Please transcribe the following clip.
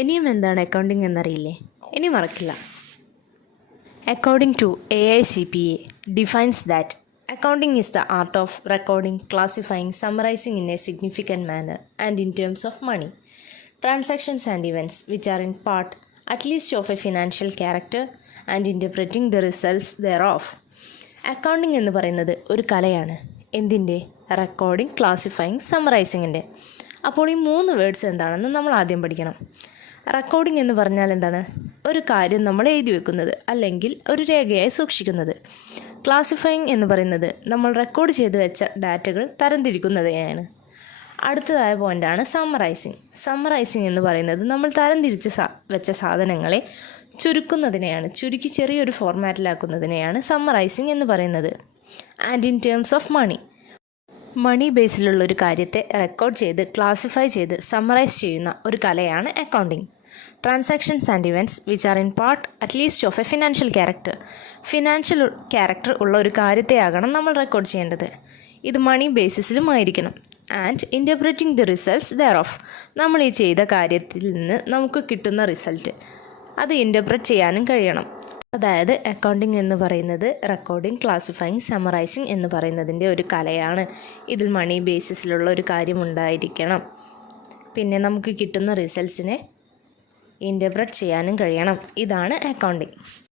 ഇനിയും എന്താണ് അക്കൗണ്ടിങ് എന്നറിയില്ലേ? ഇനി മറക്കില്ല. According to AICPA defines that accounting is the art of recording, classifying, summarizing in a significant manner and in terms of money, transactions and events which are in part at least of a financial character and interpreting the results thereof. Accounting എന്ന് പറയുന്നത് ഒരു കലയാണ്. എന്തിൻ്റെ? Recording, ക്ലാസിഫയിങ്, സമ്മറൈസിങ്ങിൻ്റെ. അപ്പോൾ ഈ 3 words എന്താണെന്ന് നമ്മൾ ആദ്യം പഠിക്കണം. റെക്കോർഡിംഗ് എന്ന് പറഞ്ഞാൽ എന്താണ്? ഒരു കാര്യം നമ്മൾ എഴുതി വെക്കുന്നത് അല്ലെങ്കിൽ ഒരു രേഖയായി സൂക്ഷിക്കുന്നത്. ക്ലാസിഫയിങ് എന്ന് പറയുന്നത് നമ്മൾ റെക്കോർഡ് ചെയ്ത് വെച്ച ഡാറ്റകൾ തരംതിരിക്കുന്നതിനെയാണ്. അടുത്തതായ പോയിൻ്റാണ് സമ്മറൈസിങ്. സമ്മറൈസിങ് എന്ന് പറയുന്നത് നമ്മൾ തരംതിരിച്ച് വെച്ച സാധനങ്ങളെ ചുരുക്കുന്നതിനെയാണ്, ചുരുക്കി ചെറിയൊരു ഫോർമാറ്റിലാക്കുന്നതിനെയാണ് സമ്മറൈസിങ് എന്ന് പറയുന്നത്. And in terms of money ബേസിലുള്ള ഒരു കാര്യത്തെ റെക്കോർഡ് ചെയ്ത് ക്ലാസിഫൈ ചെയ്ത് സമ്മറൈസ് ചെയ്യുന്ന ഒരു കലയാണ് accounting. Transactions and events which are in part at least of A financial character. Financial character ഉള്ള ഒരു കാര്യത്തെയാകണം നമ്മൾ റെക്കോർഡ് ചെയ്യേണ്ടത്. ഇത് മണി ബേസിസിലും ആയിരിക്കണം. And interpreting the results thereof. നമ്മൾ ഈ ചെയ്ത കാര്യത്തിൽ നിന്ന് നമുക്ക് കിട്ടുന്ന റിസൾട്ട് അത് ഇൻ്റർപ്രറ്റ് ചെയ്യാനും കഴിയണം. അതായത് അക്കൗണ്ടിങ് എന്ന് പറയുന്നത് റെക്കോർഡിംഗ്, ക്ലാസിഫയിങ്, സമ്മറൈസിങ് എന്ന് പറയുന്നതിൻ്റെ ഒരു കലയാണ്. ഇതിൽ മണി ബേസിസിലുള്ള ഒരു കാര്യം ഉണ്ടായിരിക്കണം. പിന്നെ നമുക്ക് കിട്ടുന്ന റിസൾട്ട്സിനെ ഇൻ്റർപ്രറ്റ് ചെയ്യാനും കഴിയണം. ഇതാണ് അക്കൗണ്ടിങ്.